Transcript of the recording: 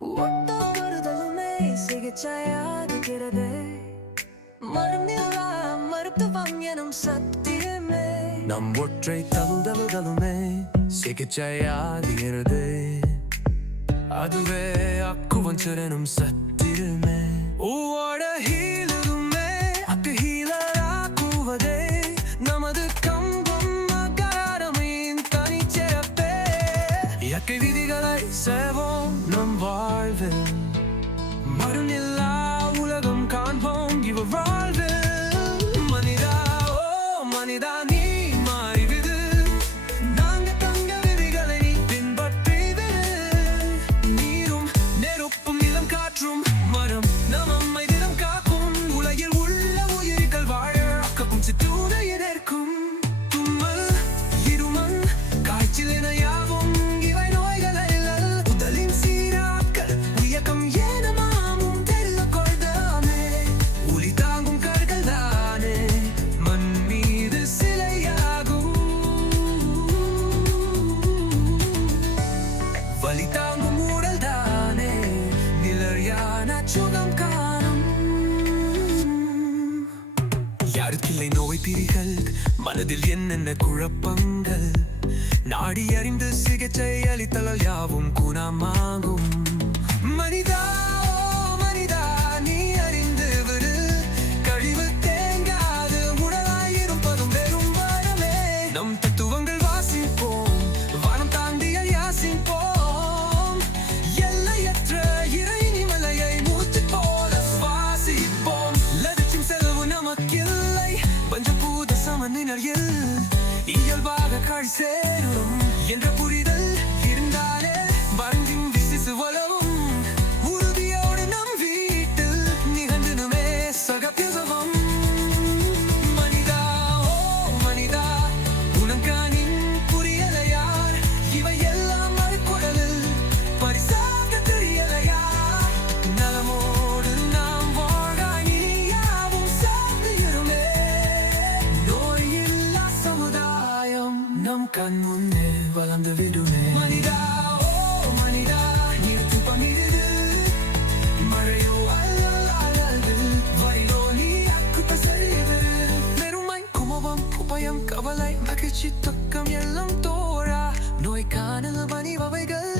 ஒட்டப்படுதலுமே சிகிச்சையாகிறதே. மருந்தில்லா மருத்துவம் எனும் சத்தியமே. நம் ஒற்றை தழுதலுதலுமே சிகிச்சையாகிறது. அதுவே அக்குவஞ்சர் எனும் சத்தியமே. உவோட ஹீலுமே அக்கு ஹீலராக்குவதே. நமது கம்பம் அகாரமின் தனிச்சிறப்பே. இயற்கை விதிகளை சேவோம் நம் வாழ்வில். மருந்தில்லா உலகம் காண்போம் இவர் வாழ்வில். மனிதா ஓ மனிதா நீ மாறிவிடு. நாங்க தங்க விதிகளை நீ பின்பற்றிவிடு. நீரும் நெருப்பும் நிலம் காற்றும் மரம் நம் அம்மை தினம் காக்கும். உலகில் உள்ள உயிர்கள் வாழ அக்கப்பும் சிற்றூரை எதற்கும். தும்மல் இருமல் காய்ச்சல் என யாவும் இவை நோய்கள் அல்ல. உடலின் சீராக்கல் இயக்கம் ஏனமாமும் தெரிய கொள்தானே. ஒளி தாங்கும் கற்கள் தானே மண் மீது சிலையாகும். வலி தாங்கும் உடல் தானே நிலையான சுகம் காணும். யாருக்கில்லை நோய் பிரிகள் மனதில் என்னென்ன குழப்பங்கள். நாடி அறிந்து சிகிச்சை அளித்தலால் யாவும் குணமாகும். மனிதா ஓ மனிதா நீ அறிந்து விடு. கழிவு தேங்காது உடலாயிருப்பதும் வெறும் வரமே. நம் தத்துவங்கள் வாசிப்போம் வானம் தாண்டிய யாசிப்போம். எல்லையற்ற இறைனி மலையை மூச்சு போல சுவாசிப்போம். லட்சியம் செலவு நமக்கில்லை பஞ்சபூத சமநிலையில் இயல்பாக காய் சேரும் என்ற புரிதல் இருந்தாலே மருந்தின் விசிசு வளவும். உறுதியோடு நம் வீட்டில் நிகழ்ந்தனுமே சகப்பிரசவம். மனிதா ஓ மனிதா உனக்கானின் புரியலையார். இவை எல்லாம் மறுக்குடலில் பரிசாக தெரியலையா. நலமோடு நாம் வாழ இனியாவும் சார்ந்து இருமே. நோயில்லா சமுதாயம் நம் கண் முன்னே வளர்ந்து விடுமே. மனிதா ஓ மனிதா நீர் துப்பமிடு. மழையோ அல்லது வயலோ நீ அக்குத்த செய்து. பெருமை குமபம் உபயம் கவலை மகிழ்ச்சி துக்கம் எல்லாம் தோறா. நோய் காணல் பணி வகைகள்